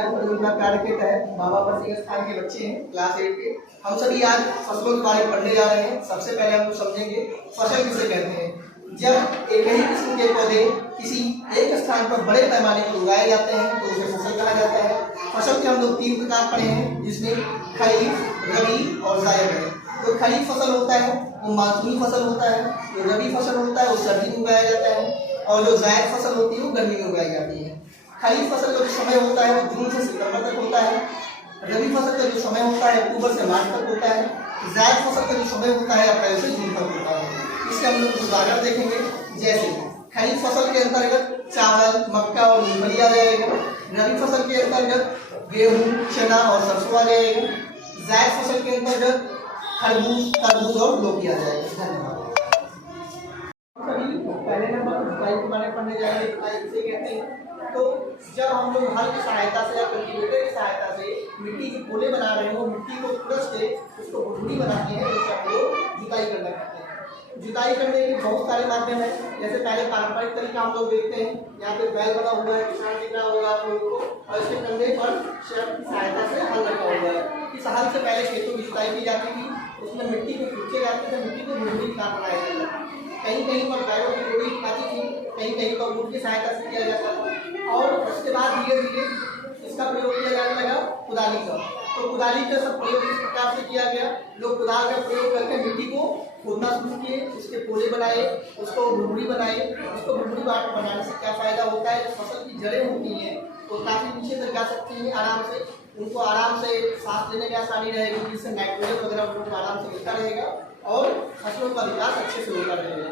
ज्ञान परियोजना कार्य के तहत बाबा बरसिंह स्थान के बच्चे हैं क्लास 8 के। हम सभी आज फसलों के बारे में पढ़ने जा रहे हैं। सबसे पहले हम लोग समझेंगे फसल किसे कहते हैं। जब एक ही किस्म के पौधे किसी एक स्थान पर बड़े पैमाने पर उगाए जाते हैं तो उसे फसल कहा जाता है। फसल के हम लोग 3 प्रकार पढ़े हैं, जिसमें खरीफ, रबी और जायद है। जो खरीफ फसल होता है वो मानसूनी फसल होता है, जो रबी फसल होता है वो सर्दी में उगाया जाता है, और जो जायद फसल होती है वो गर्मी में उगाई जाती है। खरीफ फसल का जो समय होता है वो जून से सितंबर तक होता है। रबी फसल का जो समय होता है अक्टूबर से मार्च तक होता है। जायद फसल का जो समय होता है अप्रैल से जून तक होता है। इसके हम लोग उदाहरण देखेंगे, जैसे खरीफ फसल के अंतर्गत चावल, मक्का और मूंगफली आ जाएगा। रबी फसल के अंतर्गत गेहूं, चना और सरसों आ जाएगा। जायद फसल के अंतर्गत खरबूज, तरबूज और लौकी आ जाएगा। धन्यवाद। पहले नंबर पर जुताई के बारे में पढ़ने जा रहे हैं। जुताई किसे कहते हैं? तो जब हम लोग हल की सहायता से या कल्टीवेटर की सहायता से मिट्टी के पोले बना रहे हो, मिट्टी को खुरच के उसको भुरभुरी बनाते हैं, उससे हम लोग जुताई करना कहते हैं। जुताई करने के बहुत सारे माध्यम हैं। जैसे पहले पारंपरिक तरीका हम लोग देखते हैं, यहाँ पे बैल बना हुआ है, किसान दिख रहा होगा आप लोगों को, और इसके कंधे पर शर्ट की सहायता से हल रखा हुआ है। इस हल से पहले खेतों की जुताई की जाती थी, उसमें मिट्टी को खींचे जाते थे, मिट्टी को भुरभुरी का बनाया जाता था। कहीं कहीं पर बैलों की जोड़ी खाती थी, कहीं कहीं पर ऊँट की सहायता से किया जाता था, और उसके बाद धीरे धीरे इसका प्रयोग किया जाने लगा कुदाली का। तो कुदाली का सब प्रयोग इस प्रकार से किया गया। लोग कुदाल का प्रयोग करके मिट्टी को खोदना शुरू किए, उसके पोले बनाए, उसको भुरभुरी बनाए। उसको भुरभुरी बनाने से क्या फायदा होता है, जो फसल की जड़ें होती हैं वो काफ़ी नीचे तक जा सकती हैं आराम से, उनको आराम से सांस लेने में आसानी रहेगी, जिससे नाइट्रोजन वगैरह उनको आराम से मिलता रहेगा और फसलों का विकास अच्छे से होता रहेगा।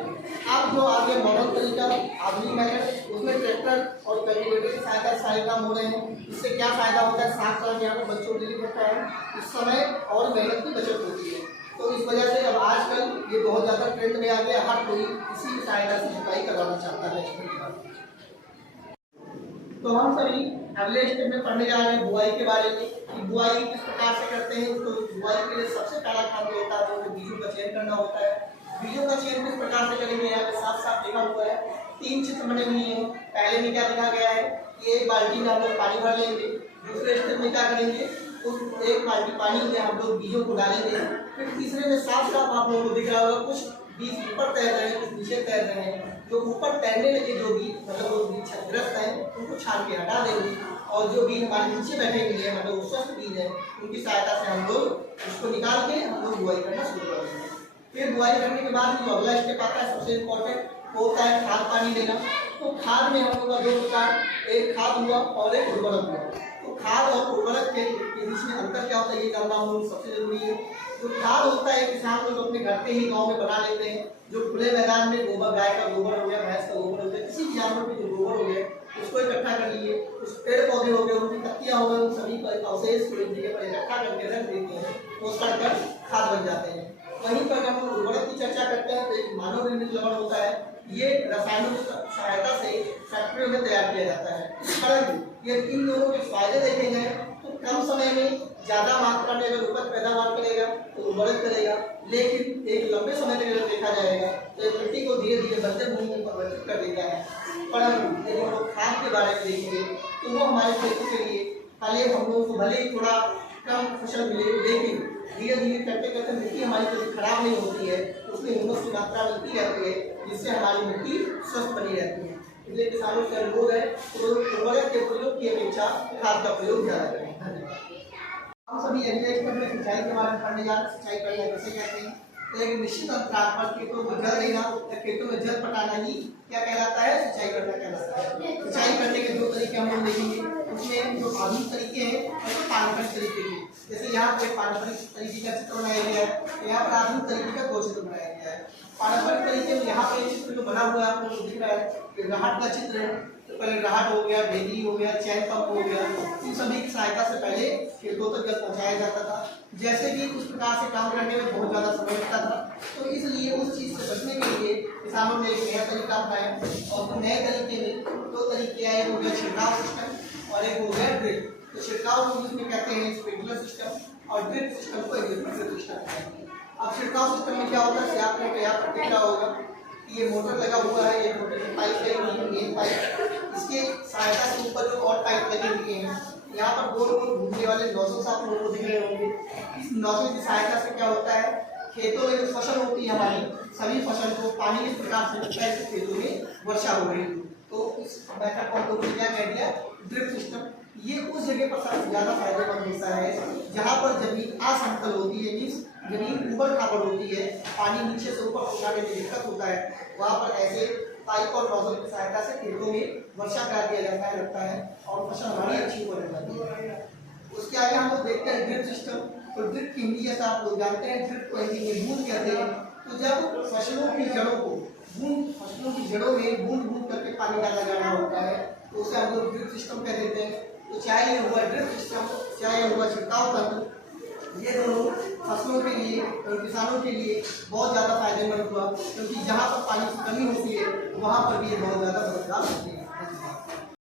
अब जो आगे मॉडर्न तरीका, आधुनिक मेथड, उसमें ट्रैक्टर और कल्टीवेटर की सहायता से सारे काम हो रहे हैं। इससे क्या फायदा होता है, 7 साल यहाँ पर बच्चों के लिए होता है, इस समय और मेहनत की बचत होती है। तो इस वजह से अब आजकल ये बहुत ज़्यादा ट्रेंड में आ गया, हर कोई इसी की सहायता से जुताई करवाना चाहता है। तो हम सभी अगले स्टेप में पढ़ने जा रहे हैं बुआई के बारे में, कि बुआई किस प्रकार से करते हैं। तो बुआई के लिए सबसे पहला काम जो होता है वो बीजों का चयन करना होता है। बीजों का चयन किस प्रकार से करेंगे, यहाँ पे साफ साफ लिखा हुआ है, 3 चित्र बने हुए हैं। पहले में क्या लिखा गया है कि एक बाल्टी में हम लोग पानी भर लेंगे। दूसरे स्टेप में क्या करेंगे, उस एक बाल्टी पानी में हम लोग बीजों को डालेंगे। फिर तीसरे में साफ साफ आप लोगों को दिख रहा होगा, कुछ बीज ऊपर तैर रहे हैं, कुछ नीचे तैर रहे हैं। जो ऊपर तैरने लगे जो बीज, मतलब वो बीज क्षतिग्रस्त हैं, उनको छान के हटा देंगे, और जो बीज हमारे नीचे बैठे हुए हैं, मतलब वो स्वस्थ बीज है, उनकी सहायता से हम लोग उसको निकाल के हम लोग बुआई करना शुरू कर देंगे। फिर बुआई करने के बाद जो अगला स्टेप आता है सबसे इम्पोर्टेंट, वो होता है खाद पानी देना। तो खाद में हम लोग का 2 प्रकार, एक खाद हुआ और एक उर्वरक हुआ। तो खाद और उर्वरक के बीच में अंतर क्या होता है ये जानना हम लोग सबसे जरूरी है। जो खाद होता है किसान लोग अपने घर के ही गांव में बना लेते हैं, जो खुले मैदान में गोबर, गाय का गोबर हो गया, भैंस का गोबर हो गया, किसी भी जानवर के जो गोबर हो गया उसको इकट्ठा कर लिए, उस पेड़ पौधे हो गए, उनकी पत्तियां हो गई, उन सभी का अवशेष को एक जगह पर इकट्ठा करके रख देते हैं, तो सड़कर खाद बन जाते हैं। वहीं पर हम लोग उर्वरक की चर्चा करते हैं तो एक मानव निर्मित लवण होता है, ये रसायनों की सहायता से फैक्ट्रियों में तैयार किया जाता है। परंतु ये इन दोनों के फायदे देखे जाए तो कम समय में ज़्यादा मात्रा में अगर उपज पैदावार करेगा तो उर्वरक करेगा, लेकिन एक लंबे समय तक अगर देखा जाएगा तो ये मिट्टी को धीरे धीरे बंजर भूमि में परिवर्तित कर देता है। परंतु यदि हम लोग खाद के बारे में देखेंगे तो वो हमारे खेती के लिए पहले हम लोगों को भले ही थोड़ा कम फसल मिले, लेकिन धीरे धीरे करते करते मिट्टी हमारी कभी खराब नहीं होती है, उसमें ह्यूमस की मात्रा मिलती रहती है, जिससे हमारी मिट्टी स्वस्थ बनी रहती है। इसलिए किसानों से अनुरोध है तो उर्वरक के प्रयोग की अपेक्षा खाद का प्रयोग ज़्यादा करें। धन्यवाद। हम सभी अगले स्टेप में सिंचाई के बारे में पढ़ने जा रहे हैं। सिंचाई करना कैसे कहते हैं, तो एक निश्चित अंतराल पर खेतों में जल देना या खेतों में जल पटाना ही क्या कहलाता है, सिंचाई करना कहलाता है। सिंचाई करने के 2 तरीके हम लोग देखेंगे, उसमें जो आधुनिक तरीके हैं और पारंपरिक तरीके हैं। जैसे यहाँ पर पारंपरिक तरीके का चित्र बनाया गया है, यहाँ पर आधुनिक तरीके का 2 चित्र बनाया गया है। पारंपरिक तरीके में यहाँ पे चित्र जो बना हुआ है आप लोगों को दिख रहा है, राहट का चित्र है। तो पहले राहट हो गया, भेदी हो गया, चैन पंप हो गया, इन सभी की सहायता से पहले खेतों तक जल पहुँचाया जाता था। जैसे कि उस प्रकार से काम करने में बहुत ज़्यादा समय लगता था, तो इसलिए उस चीज़ से बचने के लिए किसानों ने एक नया तरीका अपनाया। और नए तरीके में 2 तरीके आए, एक हो गया छिड़काव सिस्टम और एक हो गया ड्रिप। तो छिड़काव को इसमें कहते हैं स्प्रिंकलर सिस्टम और ड्रिप सिस्टम को इरिगेशन सिस्टम कहते हैं। अब छिड़काव सिस्टम में क्या होता है, आपने यहाँ पर दिख रहा होगा ये मोटर लगा हुआ है, ये मोटर की पाइप है, मेन पाइप, इसके सहायता से ऊपर जो और पाइप लगे हुए हैं यहाँ पर गोल गोल घूमने वाले नोजल्स आप लोगों को दिख रहे होंगे। इस नोजल की सहायता से क्या होता है, खेतों में जो फसल होती है हमारी, सभी फसल को पानी इस प्रकार से लगता है कि खेतों में वर्षा हो रही है। तो इस मेथड को हम लोगों ने क्या कह दिया, ड्रिप सिस्टम। ये उस जगह पर सबसे ज़्यादा फायदेमंद होता है जहाँ पर जमीन असमतल होती है, मीन्स जमीन ऊबड़ खाबड़ होती है, पानी नीचे से ऊपर पहुँचाने में दिक्कत होता है। वहाँ पर ऐसे पाइप और नोजल की सहायता से खेतों में वर्षा करा दिया जाता है, लगता है, और फसल हमारी अच्छी हो जाती है। उसके आगे हम लोग देखते हैं ड्रिप सिस्टम। तो ड्रिप की हिंदी जैसा आप लोग जानते हैं, ड्रिप को हिंदी में बूंद कहते हैं। तो जब फसलों की जड़ों को फसलों की जड़ों में बूंद बूंद करके पानी डाला जाना होता है, तो उसे हम लोग ड्रिप सिस्टम कह देते हैं। तो चाहे ये हुआ ड्रिप सिस्टम, चाहे ये हुआ छिड़काव तंत्र, ये दोनों फसलों के लिए और किसानों के लिए बहुत ज़्यादा फायदेमंद हुआ, क्योंकि जहाँ पर पानी की कमी होती है वहाँ पर भी ये बहुत ज़्यादा मददगार होती है।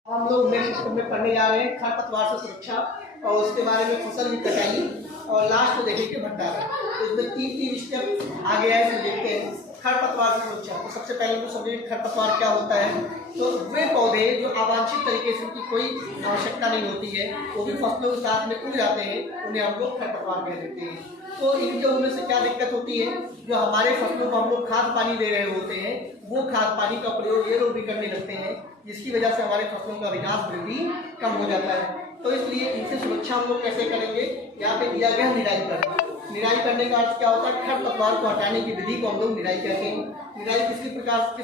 हम लोग नेक्स्ट स्टेप में पढ़ने जा रहे हैं खरपतवार से सुरक्षा, और उसके बारे में फसल की कटाई, और लास्ट को देखेंगे भंडारण। तो इसमें तीन स्टेप आगे आए तो देखते हैं खरपतवार से सुरक्षा। तो सबसे पहले तो समझिए खरपतवार क्या होता है। तो वे पौधे जो अवांछित तरीके से उनकी कोई आवश्यकता नहीं होती है, वो भी फसलों के साथ में उग जाते हैं, उन्हें हम लोग खरपतवार कह देते हैं। तो इनके उनमें से क्या दिक्कत होती है, जो हमारे फसलों को हम लोग खाद पानी दे रहे होते हैं, वो खाद पानी का प्रयोग ये लोग भी करने लगते हैं, जिसकी वजह से हमारे फसलों का विकास वृद्धि कम हो जाता है। तो इसलिए इनसे सुरक्षा हम लोग कैसे करेंगे, यहाँ पे दिया गया निराई करना। निराई करने का अर्थ क्या होता है, खरपतवार को हटाने की विधि को हम लोग निराई कहते हैं। निराई किस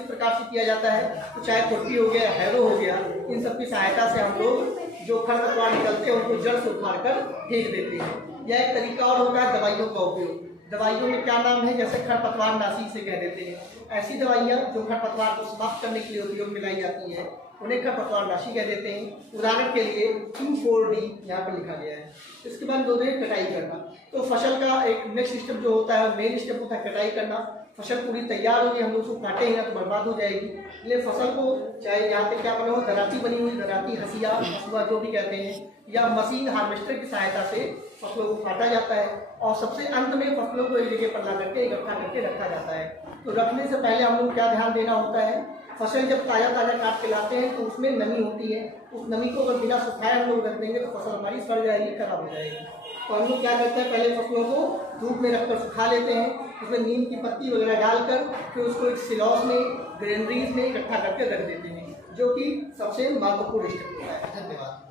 प्रकार से किया जाता है, तो चाहे खुरपी हो गया, हैरो हो गया, इन सब की सहायता से हम लोग जो खरपतवार निकलते हैं उनको जड़ से उखाड़ कर फेंक देते हैं। यह एक तरीका और होता है दवाइयों का उपयोग। दवाइयों में क्या नाम है, जैसे खरपतवार नाशी से कह देते हैं। ऐसी दवाइयाँ जो खरपतवार को समाप्त करने के लिए उपयोग में लाई जाती हैं, उन्हें खरपतवार नाशी कह देते हैं। उदाहरण के लिए 2,4-D यहाँ पर लिखा गया है। इसके बाद दो कटाई करना। तो फसल का एक नेक्स्ट स्टेप जो होता है, मेन स्टेप होता है कटाई करना। फसल पूरी तैयार होगी, हम लोग उसको काटे ही ना तो बर्बाद हो जाएगी। इसलिए फसल को चाहे यहाँ पे क्या बना हो, दराती बनी हुई, दराती, हसिया, हसुआ जो भी कहते हैं, या मशीन हार्वेस्टर की सहायता से फसलों को काटा जाता है, और सबसे अंत में फसलों को एक जगह पर ला करके इकट्ठा करके रखा जाता है। तो रखने से पहले हम लोग क्या ध्यान देना होता है, फसल जब ताज़ा काट के लाते हैं तो उसमें नमी होती है। उस नमी को अगर बिना सुखाए हम लोग रख देंगे तो फसल हमारी सड़ जाएगी, खराब हो जाएगी। तो हम लोग क्या करते हैं, पहले फसलों को धूप में रखकर सुखा लेते हैं, उसमें नीम की पत्ती वगैरह डालकर फिर उसको एक सिलौस में, ग्रेनरीज में इकट्ठा करके रख देते हैं, जो कि सबसे महत्वपूर्ण स्टेप होता है। धन्यवाद।